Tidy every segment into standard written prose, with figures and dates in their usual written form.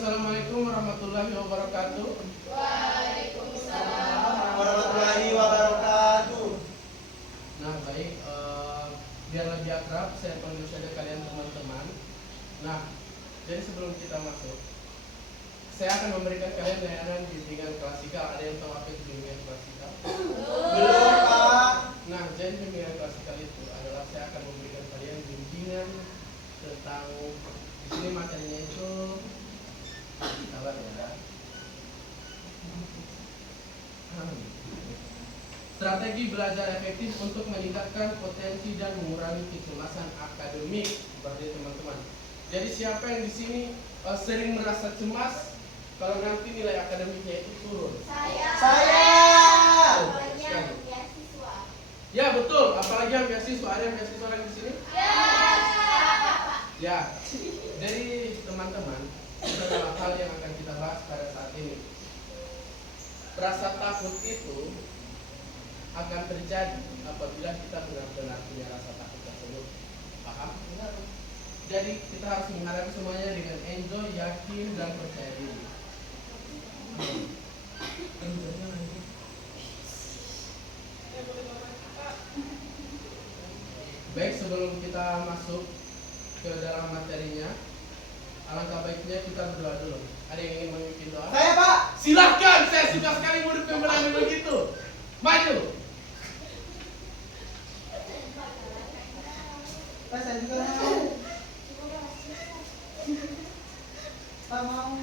Assalamualaikum warahmatullahi wabarakatuh. Waalaikumsalam warahmatullahi wabarakatuh. Nah, baik, biar lebih akrab, saya panggil saja kalian teman-teman. Nah, jadi sebelum kita masuk, saya akan memberikan kalian layanan bimbingan klasikal. Ada yang tahu apa itu bimbingan klasikal? Belum, Pak. Nah, jadi bimbingan klasikal itu adalah saya akan memberikan kalian bimbingan tentang, di sini materinya itu, sabar ya. Strategi belajar efektif untuk meningkatkan potensi dan mengurangi kecemasan akademik, seperti teman-teman. Jadi siapa yang di sini sering merasa cemas kalau nanti nilai akademiknya itu turun? Saya. Apalagi yang beasiswa. Ya betul, apalagi yang beasiswa. Ada yang beasiswa lagi di sini? Ya. Jadi teman-teman, itu adalah hal yang akan kita bahas pada saat ini. Rasa takut itu akan terjadi apabila kita benar-benar punya rasa takut tersebut. Paham? Jadi kita harus menghadapi semuanya dengan enjoy, yakin, dan percaya diri. Baik, sebelum kita masuk ke dalam materinya, alangkah baiknya kita berdoa dulu. Ada yang ingin memimpin doa? Saya, Pak. Silahkan, saya suka sekali murid pembelajaran begitu. Maju. Pak, saya juga mau. Pak mau.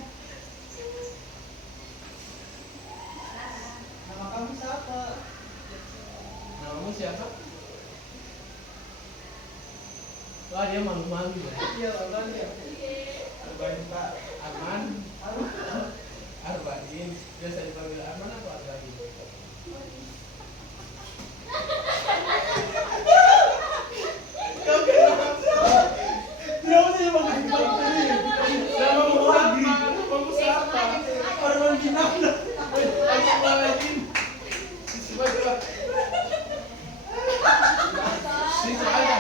Nama kamu siapa? Namamu siapa? Wah, dia malu-malu ya. Iya, Bang. Arbain, Pak. Arman. Arbain. Biasa dipanggil Arman atau Arbain? Kau kenapa? Kenapa saya panggil Bang tadi? Namamu siapa? Namamu siapa? Arman gimana? Astagfirullahaladzim. Coba. Siswa aja.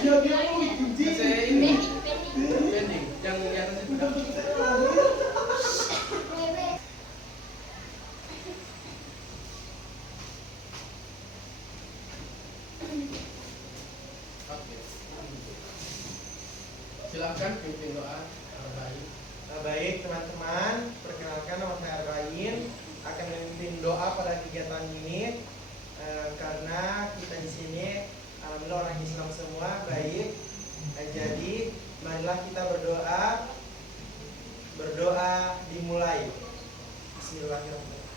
Ya, dia mau ikuti. Saya ini. Pending. Yang di atas itu. Oke. Silakan pimpin doa. Arbain. Baik, teman-teman. Perkenalkan, nama saya Arbain. Akan memimpin doa pada kegiatan ini. Karena kita di sini alhamdulillah orang Islam semua baik. Jadi marilah kita berdoa dimulai. Bismillahirrahmanirrahim.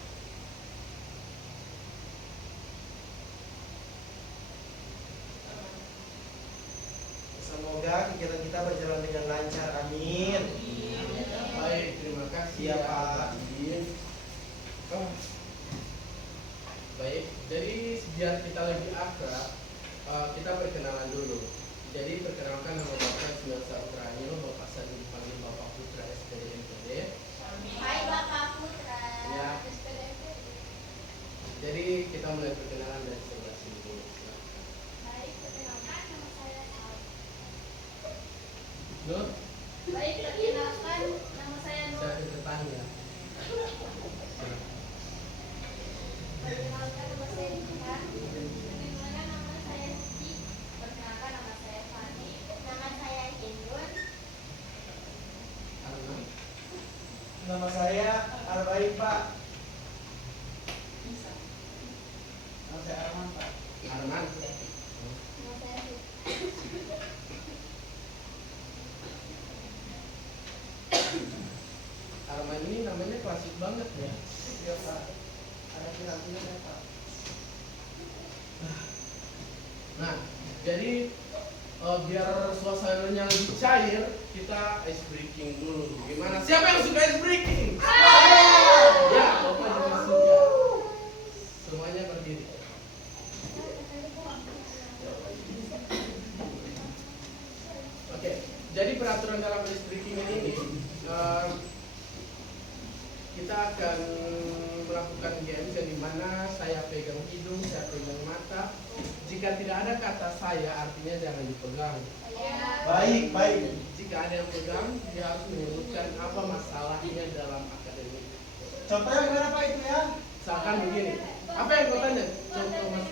Semoga kegiatan kita berjalan dengan lancar, amin. Baik, terima kasih Iya, Pak. Arbain. Baik, jadi biar kita lebih akrab, kita perkenalan dulu. Jadi perkenalkan, nama Bapak Sudarsa Utranyo, Bapak Sadi dipanggil Bapak Putra SPD MPD. Hai Bapak Putra. Ya. Jadi kita mulai perkenalan dari sebelah sini dulu. Silakan. Baik, perkenalkan nama saya Sal. Nur, Baik, perkenalkan nama saya Nur. saya ke depan ya. Perkenalkan nama saya Jihan. Perkenalkan nama saya Siti. Perkenalkan nama saya Fani. Nama saya Hindun. Arman. Nama saya Arbain, Pak. Nama saya Arman, Pak. Arman. Nama saya Arman ini namanya klasik banget ya. Iya, Pak. Ada kira-kira ya, Pak. Nah, jadi biar suasananya lebih cair, kita ice breaking dulu. Gimana? Siapa yang suka ice breaking? Ya, Bapak juga suka. Semuanya berdiri. Oke, jadi peraturan dalam ice breaking ini kita akan melakukan games yang dimana saya pegang hidung, saya pegang mata, Jika tidak ada kata saya, artinya jangan dipegang. Baik, baik. Jika ada yang pegang, dia harus menyebutkan apa masalahnya dalam akademik. Contohnya gimana Pak itu ya? Misalkan begini, apa yang kau tanya? Contoh mas,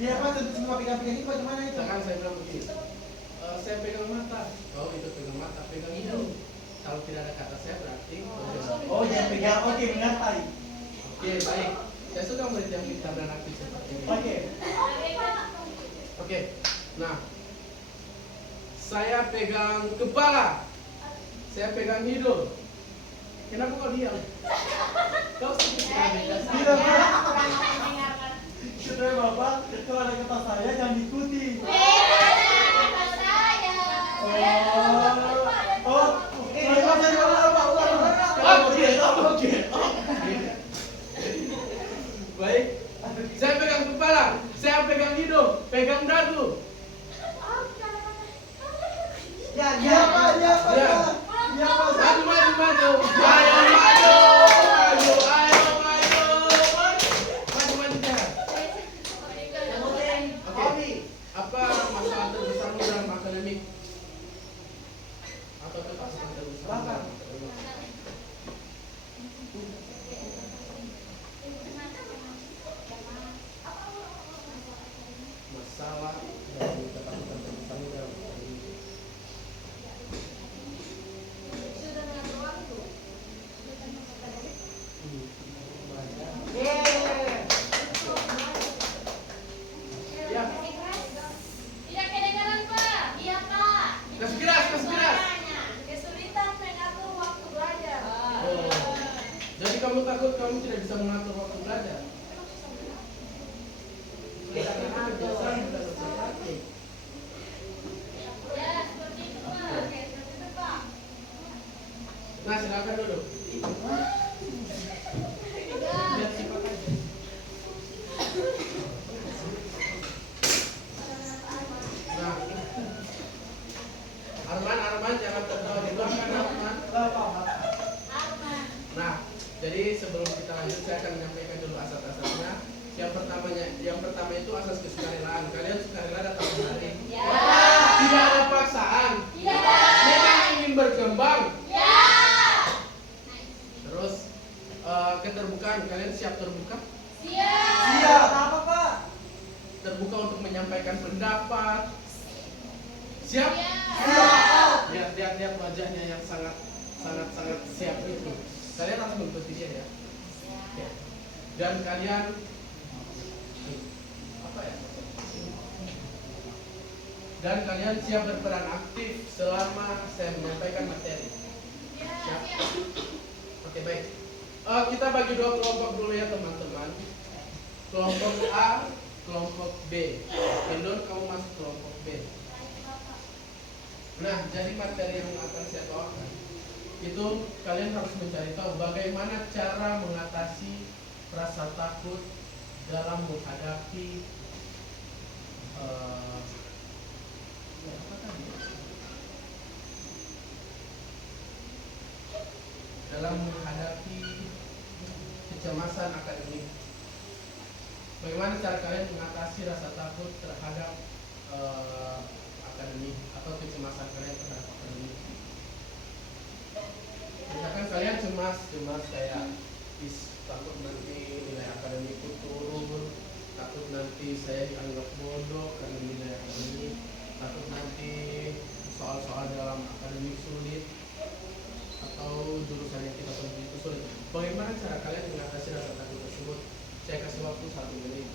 Dia Pak tentu semua pegang-pegang itu bagaimana itu? misalkan saya bilang begini, saya pegang mata, oh itu pegang mata, pegang hidung. Kalau tidak ada kata saya berarti Oh jangan pegang, oke mengerti. Oke, baik. Saya suka murid yang pintar dan aktif seperti ini. Oke. Oke, nah, saya pegang kepala, saya pegang hidung. Kenapa kau diam? Kau suka beda Tidak saya. Pak. Sudah Bapak, kalau ada kata saya jangan diikuti. Oh, oke. Bapak saya ulang Pak, ulang. Oke. Baik. Saya pegang kepala, saya pegang hidung, pegang dagu. Ya Pak, ya Pak. Ya. Ya Pak. Maju. Maju jangan. Oke. Apa masalah terbesarmu dalam akademik? Apa masalah terbesar dalam akademik? Masalah dan ketakutan terbesarmu dalam akademik. Ya, Tidak kedengaran Pak? Iya Pak. kasih keras. Kesulitan mengatur waktu belajar. Oh. Jadi kamu takut kamu tidak bisa mengatur waktu belajar? Karena kebiasaan bukan urusan praktik. Ya, seperti itu Pak. Nah, silakan duduk. Lihat sifat aja. Nah, Arman jangan tertawa di belakang Arman. Nah, jadi sebelum kita lanjut saya akan menyampaikan dulu asas-asasnya. Yang pertama itu asas kesukarelaan. Kalian sukarela datang kemari. Tidak ada paksaan. Memang ingin berkembang. Terus keterbukaan. Kalian siap terbuka? Siap. Apa Pak? Terbuka untuk menyampaikan pendapat. Siap? Lihat wajahnya yang sangat siap itu. Kalian harus mengikuti dia ya. Oke. Dan kalian apa ya? Dan kalian siap berperan aktif selama saya menyampaikan materi. Siap? Oke, baik. Kita bagi dua kelompok dulu ya teman-teman. Kelompok A, kelompok B. Endon kamu masuk kelompok B. Nah, jadi materi yang akan saya bawakan itu kalian harus mencari tahu bagaimana cara mengatasi rasa takut dalam menghadapi dalam menghadapi kecemasan akademik. Bagaimana cara kalian mengatasi rasa takut terhadap akademik atau kecemasan kalian terhadap akademik? Misalkan kalian cemas kayak takut nanti nilai akademikku turun, takut nanti saya dianggap bodoh karena nilai akademik, takut nanti soal-soal dalam akademik sulit atau jurusan yang kita tempuh itu sulit. Bagaimana cara kalian mengatasi rasa takut tersebut? Saya kasih waktu 1 menit.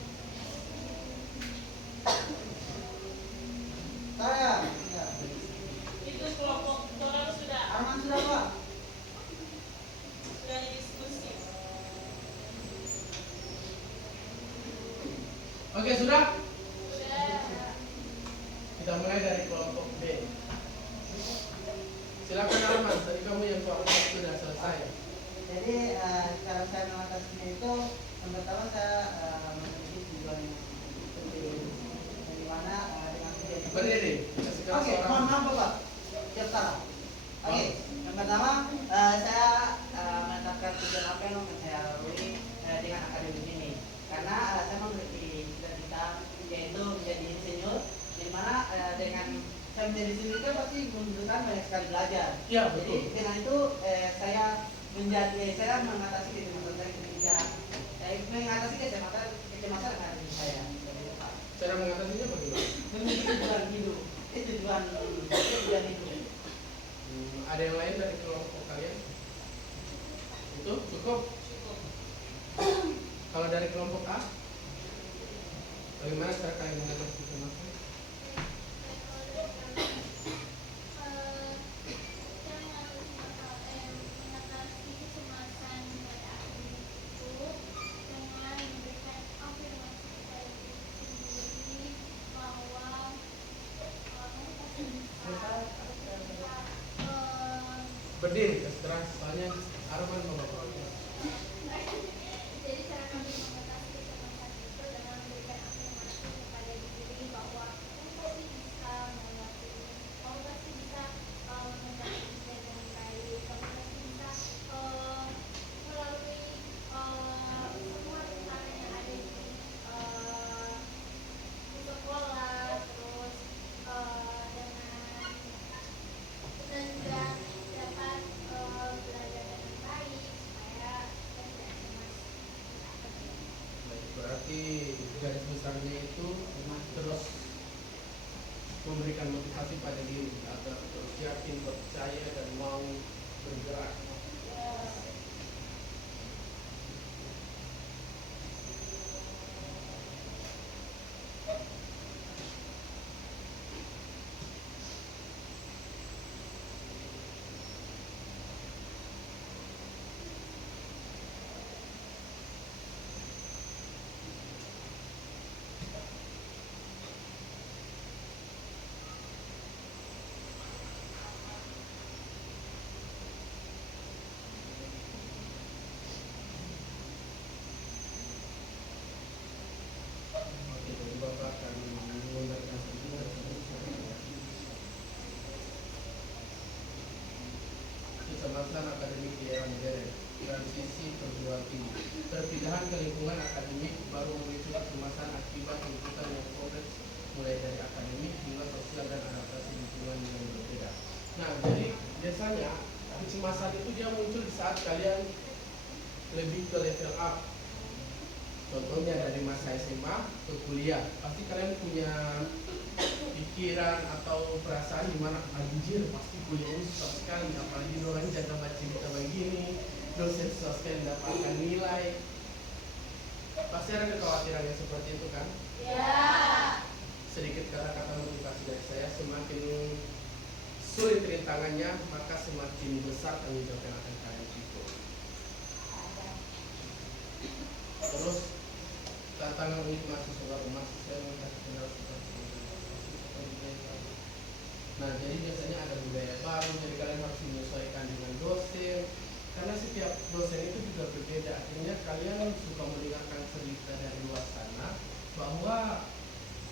Saya. Itu kelompok saudara sudah Arman sudah Pak. diskusi. Oke, sudah? Kita mulai dari kelompok B. Silakan Arman, tadi kamu yang kelompok sudah selesai. Jadi cara saya mengatasinya itu yang pertama saya memiliki tujuan yang penting, di mana dengan tujuan itu. Berdiri. Kasih keras Oke, suara. mohon maaf Bapak. Siap salah. Oke, yang pertama saya menetapkan tujuan apa yang mau saya lalui dengan akademik ini. Karena saya memiliki cita-cita yaitu menjadi insinyur, di mana dengan saya menjadi insinyur kan pasti membutuhkan banyak sekali belajar. Iya, Jadi betul. dengan itu saya mengatasi kecemasan saya ketika saya mengatasi kecemasan yang ada di saya. Cara mengatasinya bagaimana? Memiliki tujuan hidup, tujuan hidup. Ada yang lain dari kelompok kalian? Itu cukup? Kalau dari kelompok A, bagaimana cara kalian mengatasi kecemasan? Mengatasi kecemasan pada aku itu dengan memberikan afirmasi kepada diri sendiri bahwa kamu pasti bisa. Berdiri, keras, soalnya Arman bawa. Jadi cara kami mengatasi kecemasan itu dengan memberikan afirmasi kepada diri bahwa kamu pasti bisa melewati ini, kamu pasti bisa mengerjakan ini dengan baik, kamu pasti bisa melalui semua rintangan yang ada di sekolah, terus dan juga dapat belajar dengan baik supaya kita tidak cemas. Berarti garis besarnya itu terus memberikan motivasi pada diri agar terus yakin, percaya dan mau bergerak. Oke, jadi Bapak akan mengundangkan sedikit kecemasan akademik di era modern, transisi perguruan tinggi, perpindahan ke lingkungan akademik baru memicu kecemasan akibat tuntutan yang kompleks mulai dari akademik hingga sosial dan adaptasi lingkungan yang berbeda. Nah, jadi biasanya kecemasan itu dia muncul di saat kalian lebih ke level up. Contohnya dari masa SMA ke kuliah, pasti kalian punya pikiran atau perasaan gimana, anjir pasti kuliah ini susah sekali, apalagi orang jaga baca kita begini, dosen susah sekali mendapatkan nilai. Pasti ada kekhawatiran yang seperti itu kan? Ya. Sedikit kata-kata motivasi dari saya, semakin sulit rintangannya, maka semakin besar tanggung jawab yang akan kalian pikul. Terus tantangan unik mahasiswa yang kita kenal seperti nah, jadi biasanya ada budaya baru, jadi kalian harus menyesuaikan dengan dosen, karena setiap dosen itu juga berbeda. Akhirnya kalian suka mendengarkan cerita dari luar sana bahwa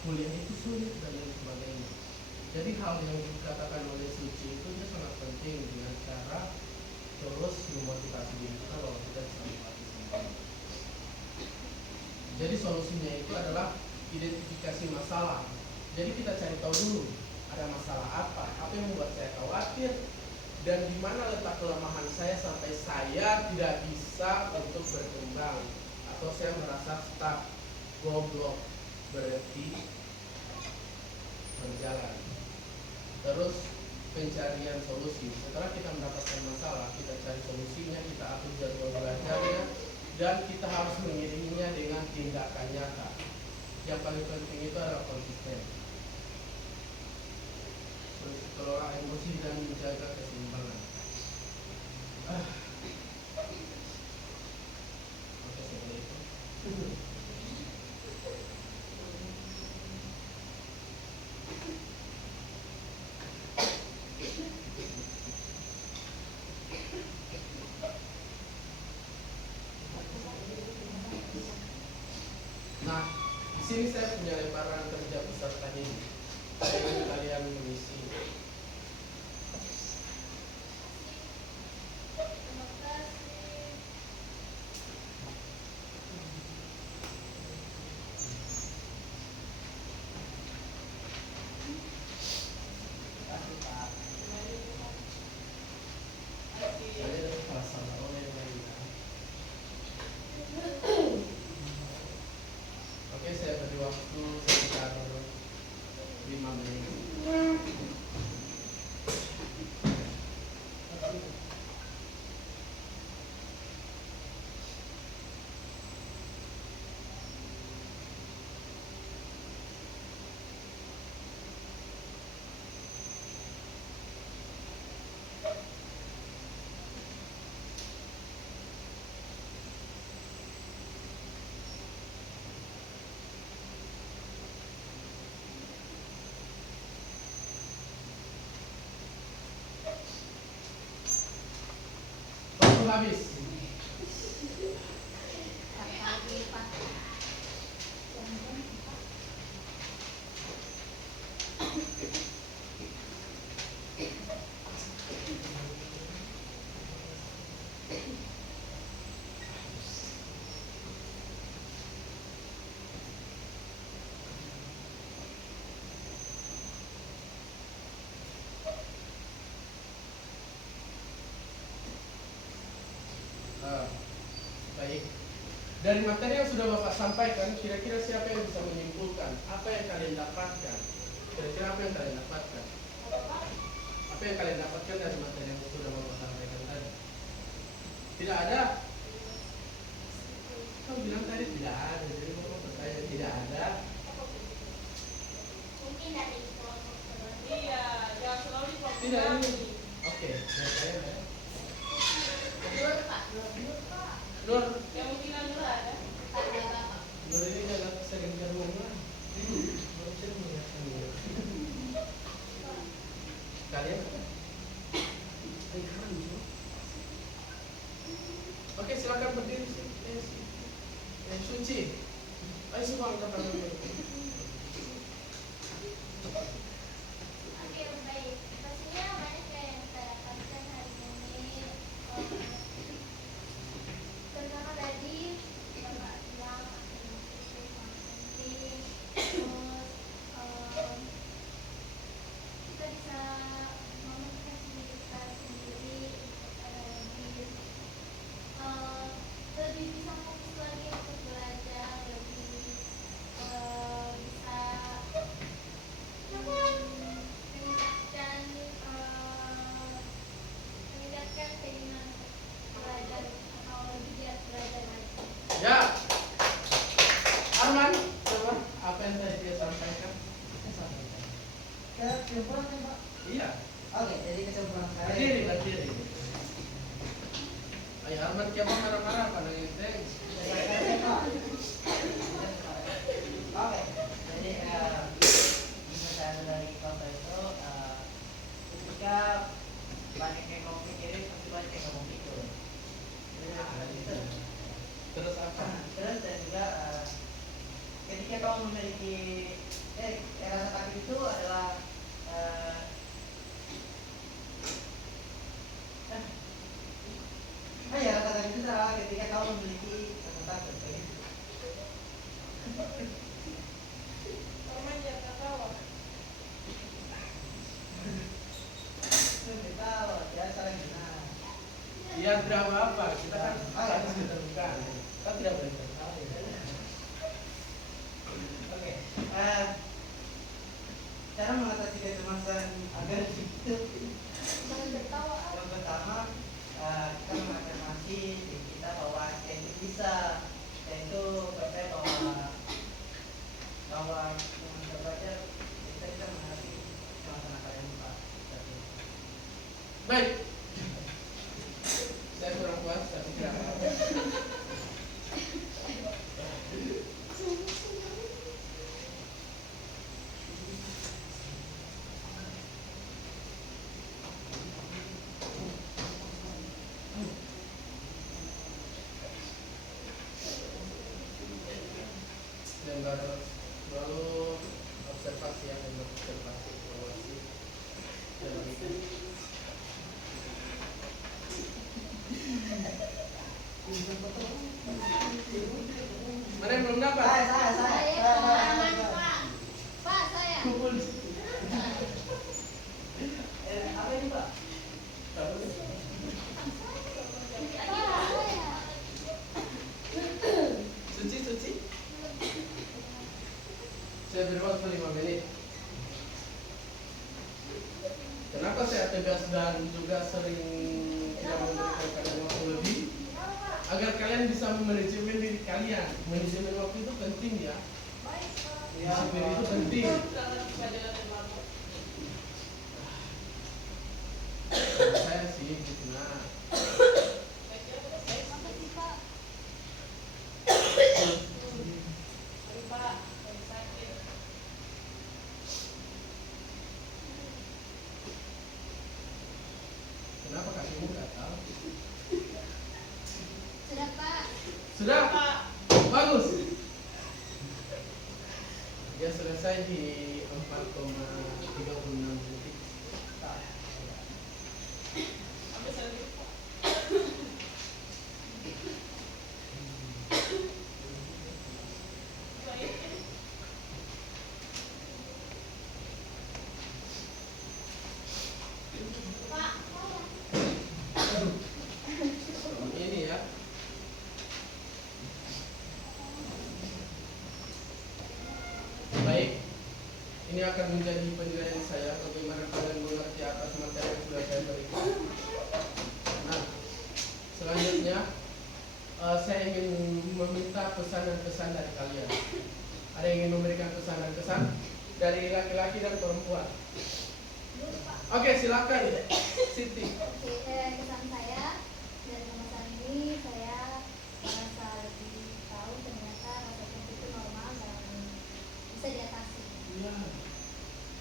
kuliah itu sulit dan lain sebagainya. Jadi hal yang dikatakan oleh Suci itu dia sangat penting dengan cara terus memotivasi diri kita bahwa kita bisa melewati semua. Jadi solusinya itu adalah identifikasi masalah. Jadi kita cari tahu dulu ada masalah apa yang membuat saya khawatir, dan di mana letak kelemahan saya sampai saya tidak bisa untuk berkembang atau saya merasa stuck, goblok, berhenti berjalan. Terus pencarian solusi. Setelah kita mendapatkan masalah, kita cari solusinya, kita atur jadwal belajarnya, dan kita harus mengiringinya dengan tindakan nyata. Yang paling penting itu adalah konsisten. Terus kelola emosi dan menjaga keseimbangan. Oke, seperti itu. Nah, di sini saya punya lembaran kerja peserta ini. Saya ingin kalian mengisi. Terima habis. Pagi, Pak. Ah, baik. Dari materi yang sudah Bapak sampaikan, kira-kira siapa yang bisa menyimpulkan apa yang kalian dapatkan? Kira-kira apa yang kalian dapatkan? Apa yang kalian dapatkan dari materi yang sudah Bapak sampaikan tadi? Tidak ada? Kau bilang tadi tidak ada, jadi Bapak bertanya tidak ada. Mungkin dari kelompok sebelumnya. Iya, jangan selalu di kelompok Tidak kami. ini. Oke, saya. Nur, Pak. Nur, Kemungkinan dulu ada. Ada Bapak. Nur ini jangan sering ke rumah. Nur sering melihatkan dia. Kalian? Oke, silakan berdiri. Suci. Ayo semua angkat tangan dulu. Oke, baik. Pastinya banyak yang kita dapatkan hari ini. Pertama tadi Bapak bilang itu sangat penting. Terus kita bisa memotivasi diri kita sendiri untuk lebih bisa fokus lagi untuk belajar, lebih bisa meningkatkan keinginan belajar atau lebih giat belajar lagi. Ya. Arman, coba apa yang tadi dia sampaikan? Kesimpulan kan Pak? Iya. Oke, jadi kesimpulan saya. Berdiri. Ayo Arman, siapa marah-marah pada ngenteng? Oke, jadi saya dari kota itu ketika banyak yang ngomong kiri pasti banyak yang ngomong pikir. Terus apa? Terus dan juga ketika kamu memiliki rasa takut itu adalah ya rasa takut itu adalah ketika kamu memiliki rasa takut kayak gitu. Teman jangan ketawa. Kita biasa lagi nah. Iya, tidak apa-apa. Kita kan harus keterbukaan. Kita tidak boleh tertawa. Oke, cara mengatasi kecemasan agar hidup Jangan tertawa. yang pertama kita mengafirmasi diri kita bahwa kita itu bisa, kita itu percaya bahwa dengan belajar kita bisa menghadapi kecemasan apa yang kita hadapi. Baik. Saya kurang puas, tapi tidak apa-apa. Lembar lalu observasi ya, lembar observasi evaluasi dalam itu. Mana yang belum dapat? Saya pengalaman, Pak. Pak, saya. Kumpul. Apa ini Pak? Suci. Saya beri waktu 5 menit. Kenapa saya tegas dan juga sering tidak memberikan kalian waktu lebih? Agar kalian bisa memanajemen diri kalian. Manajemen waktu itu penting ya. Disiplin itu penting. Jangan pelajaran yang lama. Saya sih gitu nah. Sorry, Pak. Lagi sakit. Kenapa kasihmu nggak tahu? Sudah Pak. Sudah? Pak. Bagus. Dia selesai di 4,36 detik. Habis lagi. Baik. Pak. Ini ya. Baik. Ini akan menjadi penilaian saya bagaimana kalian mengerti atas materi yang sudah saya berikan. Nah, selanjutnya saya ingin meminta pesan dan kesan dari kalian. Ada yang ingin memberikan pesan dan kesan dari laki-laki dan perempuan? Oke, silakan, Siti. Oke, kesan saya dari pembahasan ini saya merasa lebih tahu ternyata rasa takut itu normal dan bisa diatasi. Ya.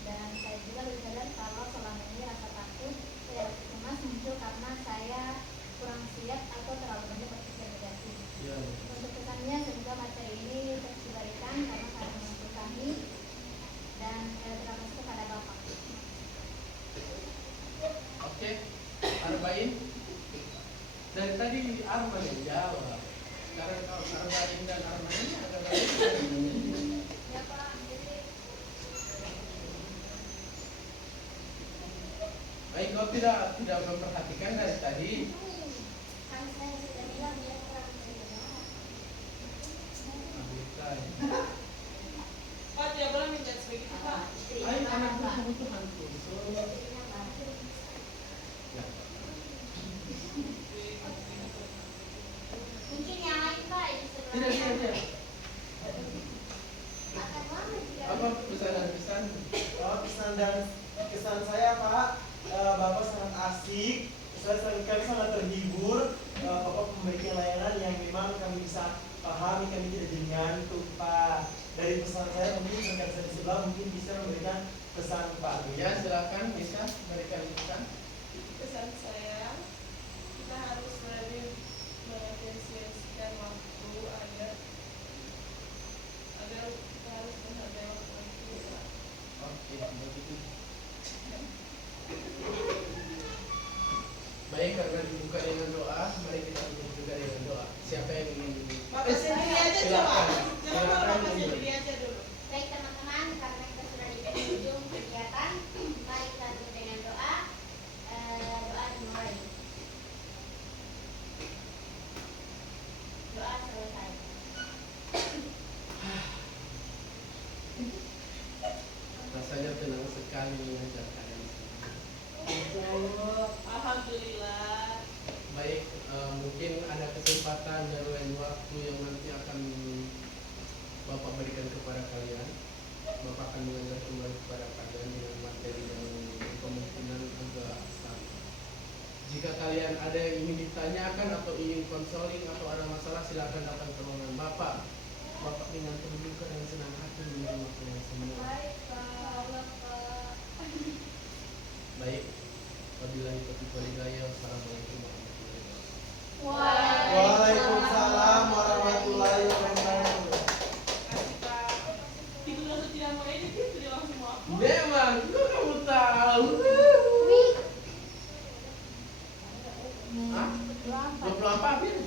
Dan saya juga lebih sadar kalau selama ini rasa takut, rasa cemas muncul karena saya kurang siap atau terlalu banyak berpikir negatif. Ya. Untuk kesannya semoga materi ini terus diberikan karena sangat membantu kami dan terima kasih kepada Bapak. Oke, Arbain. Dari tadi Arman yang jawab. Sekarang kalau Arbain dan Arman ini agak berbeda. Ya Pak, jadi Baik, kau tidak memperhatikan dari tadi. kan saya sudah bilang dia kurang siap. Abikai. Pak tidak boleh menjudge begitu Pak. Ayo anak butuh-butuhan khusus. Ya. Mungkin yang lain Pak di sebelah. Tidak. Akan lama jika Apa pesan dan kesan? Oh, kesan dan kesan saya Pak, Bapak sangat asik, kami sangat terhibur. Bapak memberikan layanan yang memang kami bisa pahami, kami tidak jadi ngantuk Pak. Dari pesan saya mungkin rekan saya di sebelah mungkin bisa memberikan pesan Pak. Ya, silakan bisa berikan pesan. Pesan saya, kita harus lebih mengefisiensikan waktu agar kita harus menghargai waktu kita. Oke, begitu. Baik, karena dibuka dengan doa, mari kita tutup juga dengan doa. Siapa yang ingin Bapak sendiri aja coba. Jangan bawa Bapak sendiri aja dulu. baik teman-teman, karena kita sudah di penghujung kegiatan, mari kita tutup dengan doa. Doa dimulai. Doa selesai. Rasanya tenang sekali mengajar kalian. Alhamdulillah. Baik, mungkin ada kesempatan dan lain waktu yang nanti akan Bapak berikan kepada kalian. Bapak akan mengajar kembali kepada kalian dengan materi yang kemungkinan agak sama. Jika kalian ada yang ingin ditanyakan atau ingin konseling atau ada masalah, silakan datang ke ruangan Bapak. Bapak dengan terbuka dan senang hati menerima kalian semua. Baik Pak. Baik, wabillahi taufiq wal hidayah. Wassalamualaikum warahmatullahi wabarakatuh. Waalaikumsalam warahmatullahi wabarakatuh. Kasih Pak. Itu langsung tidak mau edit, jadi langsung mau upload. Memang, kok kamu tahu? Hah? 24 ya?